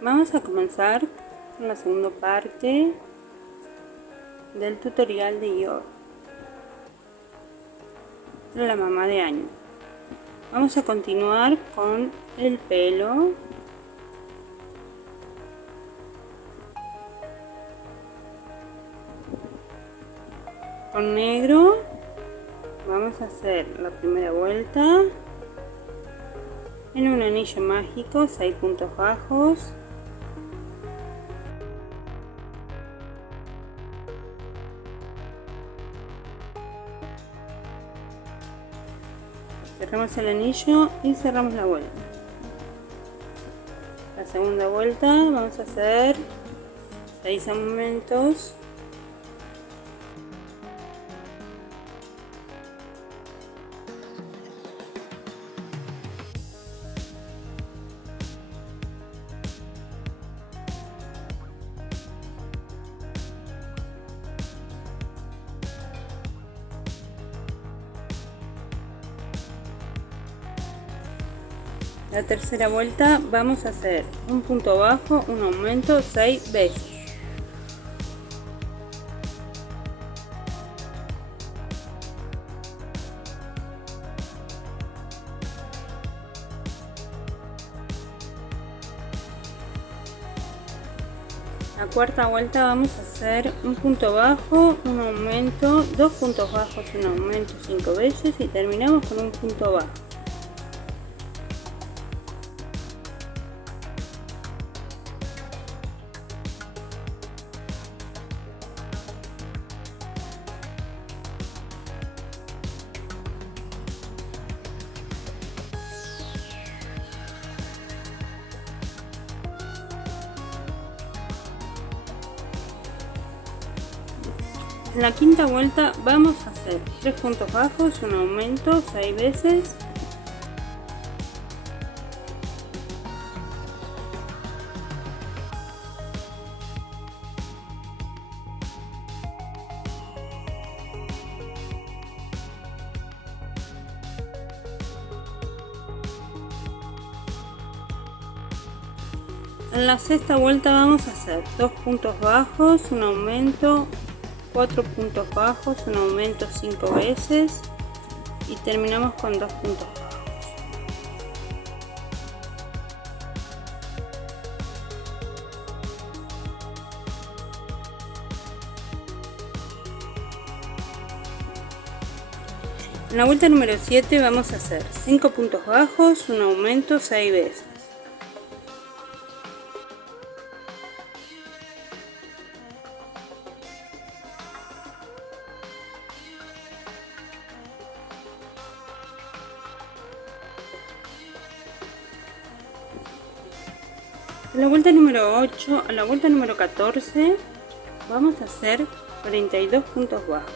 Vamos a comenzar con la segunda parte del tutorial de Yor, la mamá de Año. Vamos a continuar con el pelo. Con negro vamos a hacer la primera vuelta en un anillo mágico, 6 puntos bajos. Cerramos el anillo y cerramos la vuelta. La segunda vuelta vamos a hacer 6 aumentos. La tercera vuelta vamos a hacer un punto bajo, un aumento 6 veces. La cuarta vuelta vamos a hacer un punto bajo, un aumento, 2 puntos bajos, un aumento 5 veces y terminamos con un punto bajo. En la quinta vuelta vamos a hacer 3 puntos bajos, un aumento 6 veces. En la sexta vuelta vamos a hacer 2 puntos bajos, un aumento, 4 puntos bajos, un aumento 5 veces y terminamos con 2 puntos bajos. En la vuelta número 7 vamos a hacer 5 puntos bajos, un aumento 6 veces. En la vuelta número 8 a la vuelta número 14 vamos a hacer 42 puntos bajos.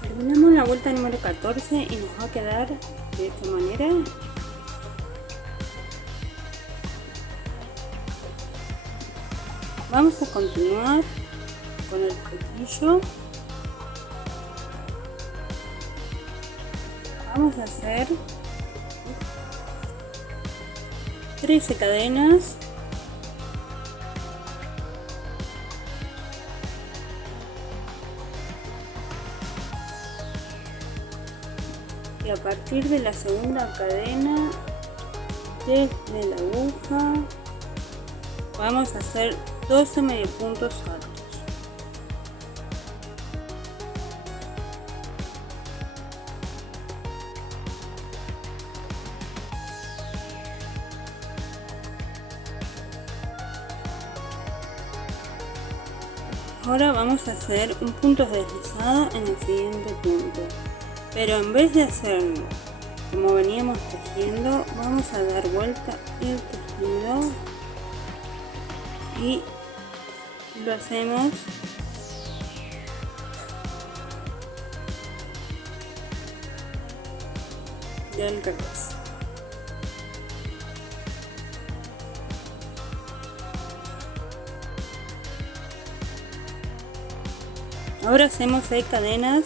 Terminamos la vuelta número 14 y nos va a quedar de esta manera. Vamos a continuar con el flequillo. Vamos a hacer 13 cadenas. Y a partir de la segunda cadena desde la aguja vamos a hacer 12 medio puntos altos. Ahora vamos a hacer un punto deslizado en el siguiente punto, pero en vez de hacerlo como veníamos tejiendo, vamos a dar vuelta el tejido y lo hacemos del revés. Ahora hacemos 6 cadenas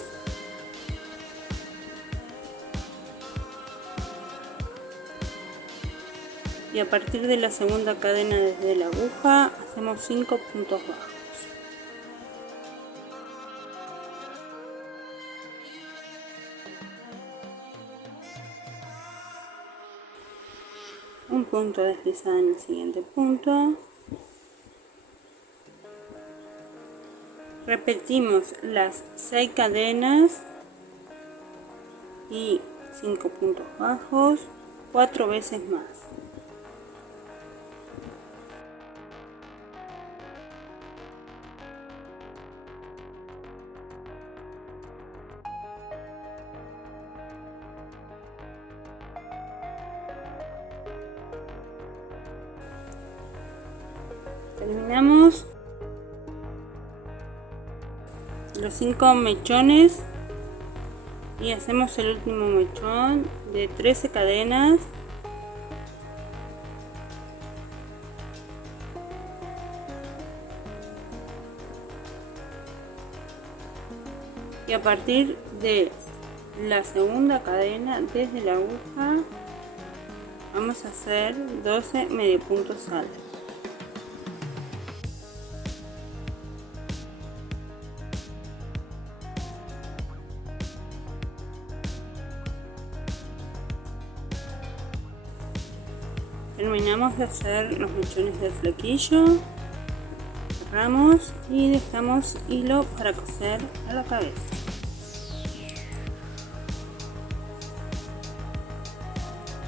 y a partir de la segunda cadena desde la aguja hacemos 5 puntos bajos. Un punto deslizado en el siguiente punto. Repetimos las 6 cadenas y 5 puntos bajos 4 veces más. Terminamos los 5 mechones y hacemos el último mechón de 13 cadenas y a partir de la segunda cadena desde la aguja vamos a hacer 12 medio puntos altos. Terminamos de hacer los mechones del flequillo, cerramos y dejamos hilo para coser a la cabeza.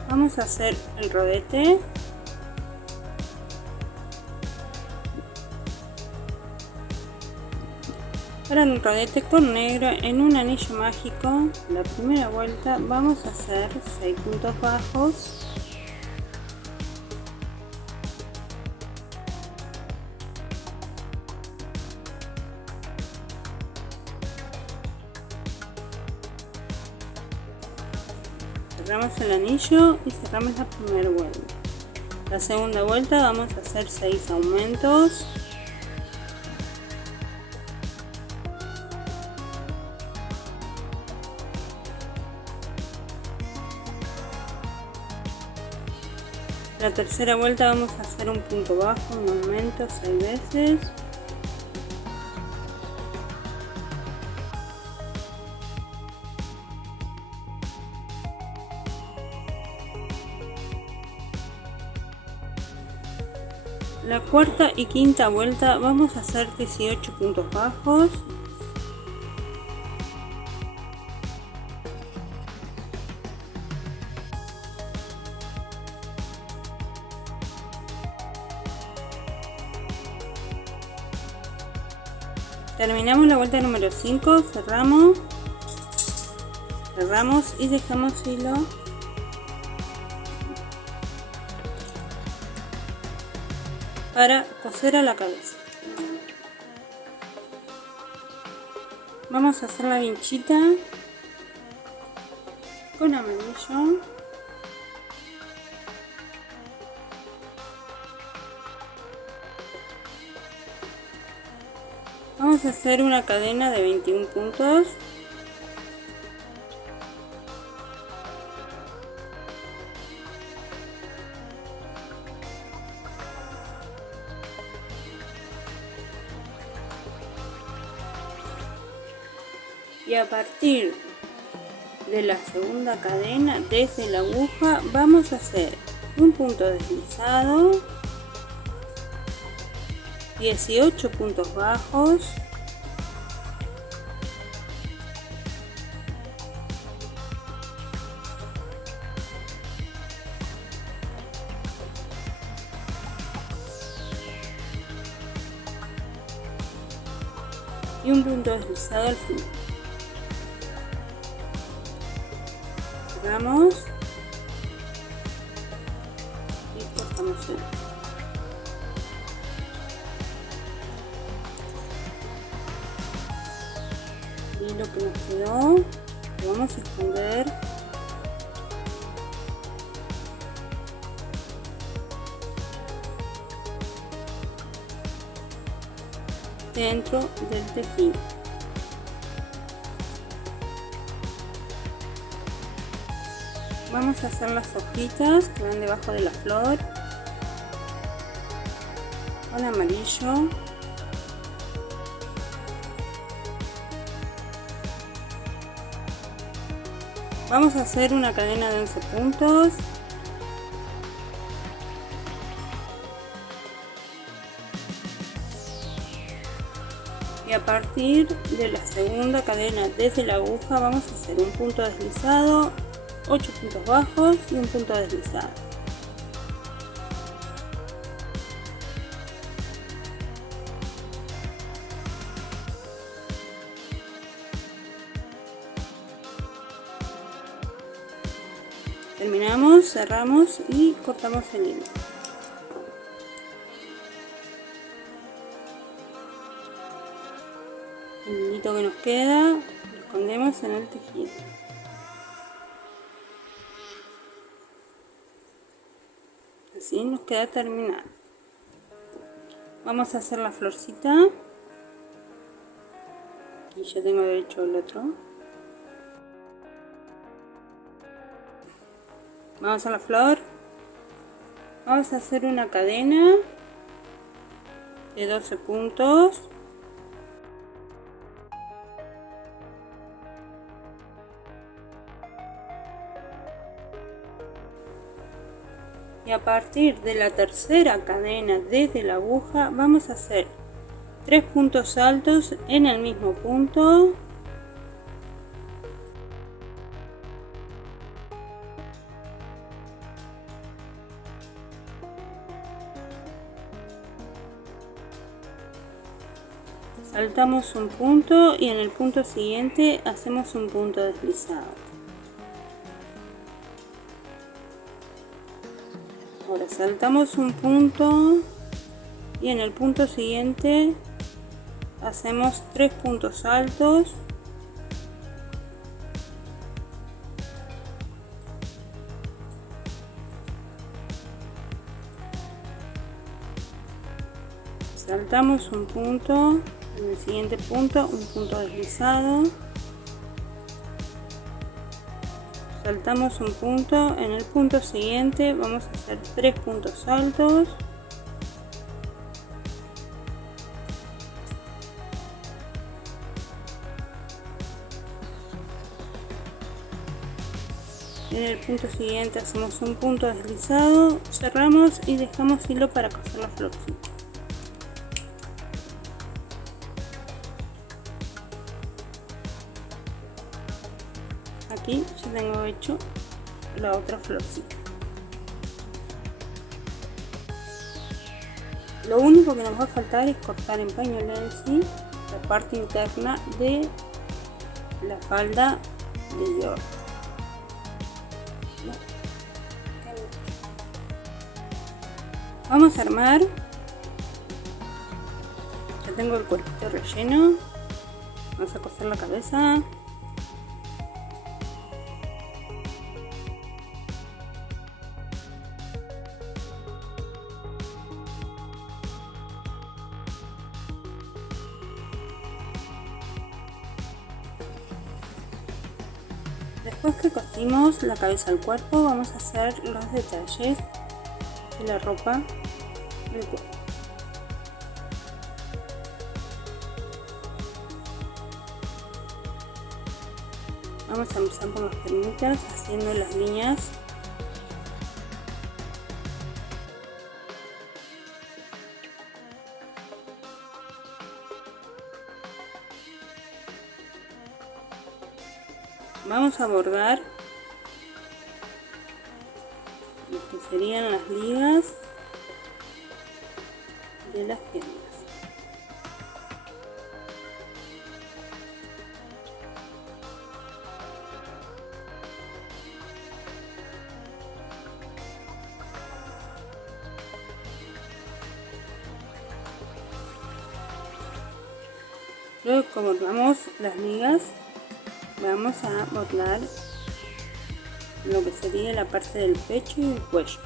Vamos a hacer el rodete. Para el rodete con negro en un anillo mágico, la primera vuelta vamos a hacer 6 puntos bajos. Cerramos el anillo y cerramos la primera vuelta. La segunda vuelta vamos a hacer 6 aumentos. La tercera vuelta vamos a hacer un punto bajo, un aumento 6 veces. La cuarta y quinta vuelta vamos a hacer 18 puntos bajos. Terminamos la vuelta número 5, cerramos y dejamos hilo para coser a la cabeza. Vamos a hacer la vinchita con amarillo. Vamos a hacer una cadena de 21 puntos. Y a partir de la segunda cadena desde la aguja vamos a hacer un punto deslizado, 18 puntos bajos, y un punto deslizado al final. Cerramos y cortamos el hilo que nos quedó. Lo vamos a esconder dentro del tejido. Vamos a hacer las hojitas que van debajo de la flor con amarillo. Vamos a hacer una cadena de 11 puntos. Y a partir de la segunda cadena desde la aguja vamos a hacer un punto deslizado, 8 puntos bajos y un punto deslizado. Terminamos, cerramos y cortamos el hilo. El hilito que nos queda lo escondemos en el tejido. Así nos queda terminado. Vamos a hacer la florcita. Y ya tengo hecho el otro. Vamos a la flor. Vamos a hacer una cadena de 12 puntos. Y a partir de la tercera cadena desde la aguja vamos a hacer 3 puntos altos en el mismo punto. Saltamos un punto y en el punto siguiente hacemos un punto deslizado. Ahora saltamos un punto y en el punto siguiente hacemos 3 puntos altos. Saltamos un punto, en el siguiente punto un punto deslizado. Saltamos un punto, en el punto siguiente vamos a hacer 3 puntos altos. En el punto siguiente hacemos un punto deslizado, cerramos y dejamos hilo para coser la florcita. Aquí ya tengo hecho la otra florcita. Lo único que nos va a faltar es cortar en pañola en sí la parte interna de la falda de York. Vamos a armar. Ya tengo el cuerpito relleno. Vamos a coser la cabeza. Después que cosimos la cabeza al cuerpo, vamos a hacer los detalles de la ropa del cuerpo. Vamos a empezar por las piernitas haciendo las líneas. Vamos a bordar lo que serían las ligas de las piernas. Luego que bordamos las ligas, vamos a bordar lo que sería la parte del pecho y el cuello.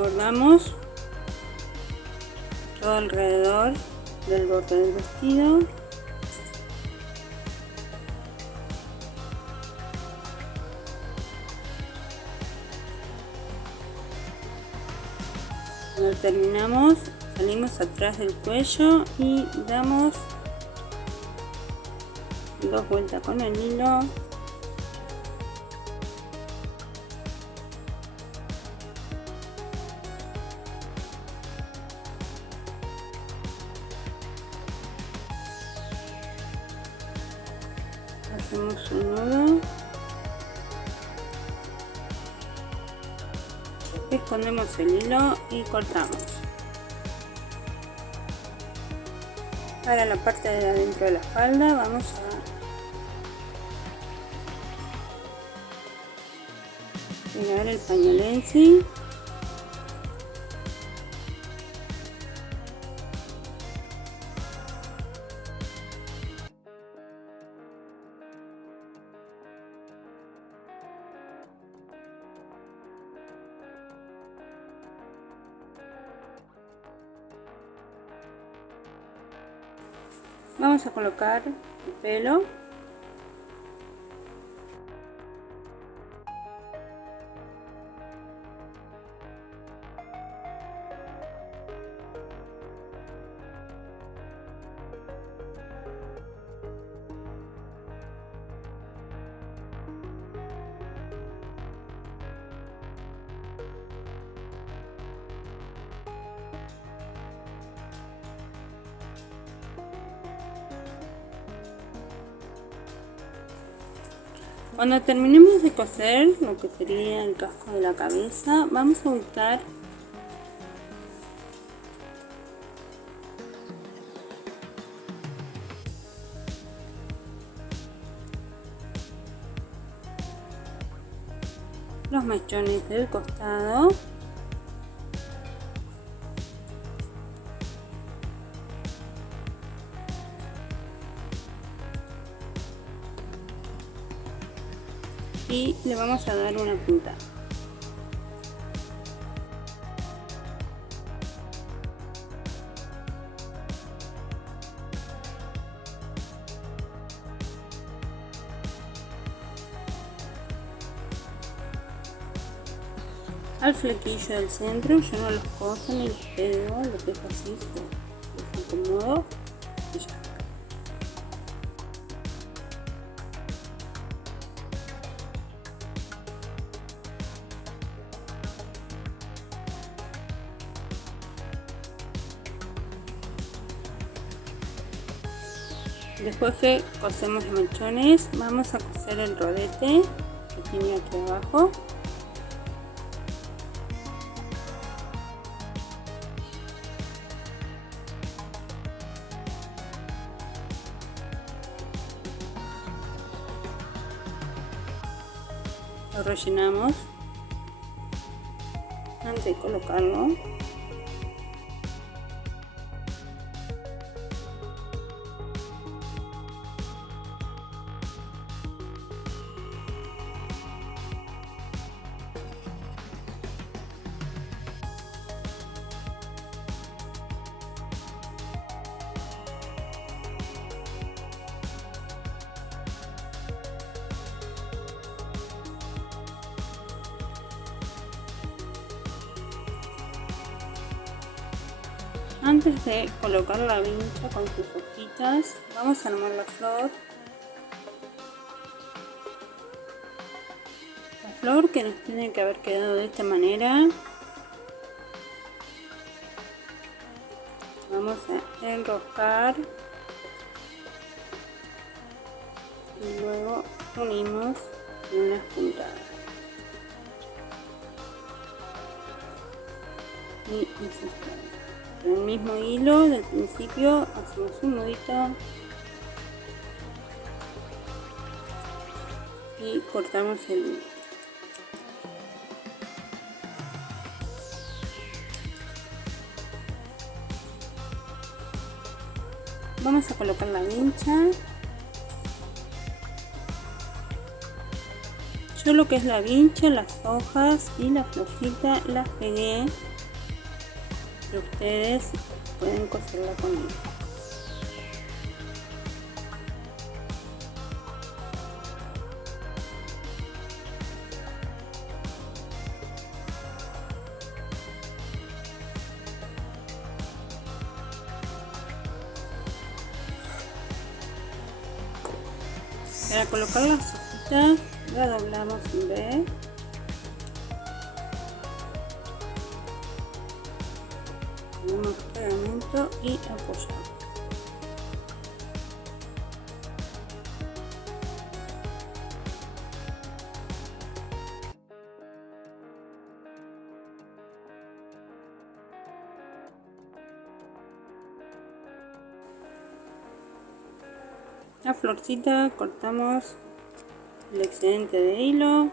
bordamos todo alrededor del borde del vestido. Cuando terminamos, salimos atrás del cuello y damos 2 vueltas con el hilo. Hacemos un nudo, escondemos el hilo y cortamos. Para la parte de adentro de la falda vamos a pegar el pañuelo en sí. Vamos a colocar el pelo. Cuando terminemos de coser lo que sería el casco de la cabeza, vamos a ubicar los mechones del costado. Y le vamos a dar una punta. Al flequillo del centro yo no los coso ni los pego, lo dejo así, los acomodo y ya. Después que cosemos los mechones, vamos a coser el rodete que tiene aquí abajo. Lo rellenamos antes de colocarlo. Antes de colocar la vincha con sus hojitas, vamos a armar la flor. La flor que nos tiene que haber quedado de esta manera. Vamos a enroscar y luego unimos en unas puntadas. Y con el mismo hilo del principio hacemos un nudito y cortamos el hilo. Vamos a colocar la vincha. Yo lo que es la vincha, las hojas y la florcita las pegué y ustedes pueden coserla conmigo. Para colocar las hojitas la doblamos en B. Ponemos pegamento y apoyamos. La florcita cortamos el excedente de hilo.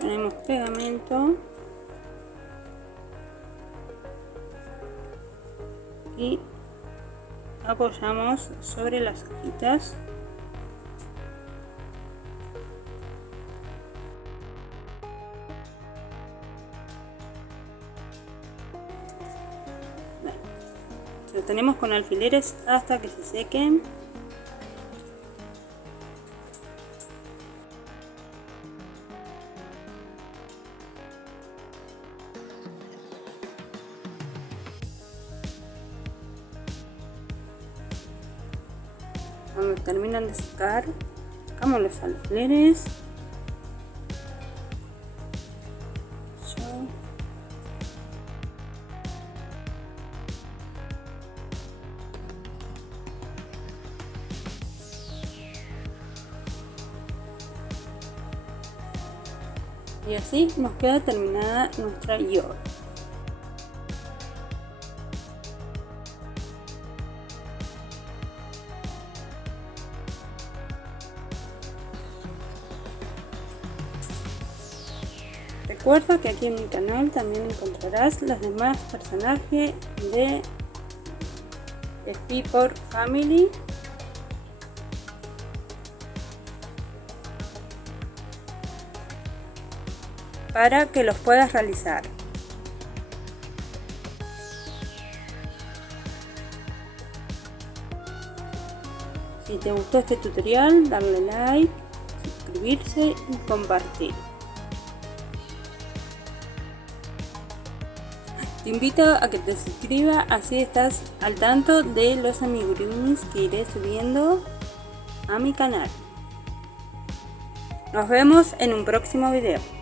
Ponemos pegamento y apoyamos sobre las hojitas. Sostenemos con alfileres hasta que se sequen. Cuando terminan de secar, sacamos los alfileres. Y así nos queda terminada nuestra yoga. Recuerda que aquí en mi canal también encontrarás los demás personajes de Spy por Family. Para que los puedas realizar. Si te gustó este tutorial, darle like, suscribirse y compartir. Te invito a que te suscribas, así estás al tanto de los amigurumis que iré subiendo a mi canal. Nos vemos en un próximo video.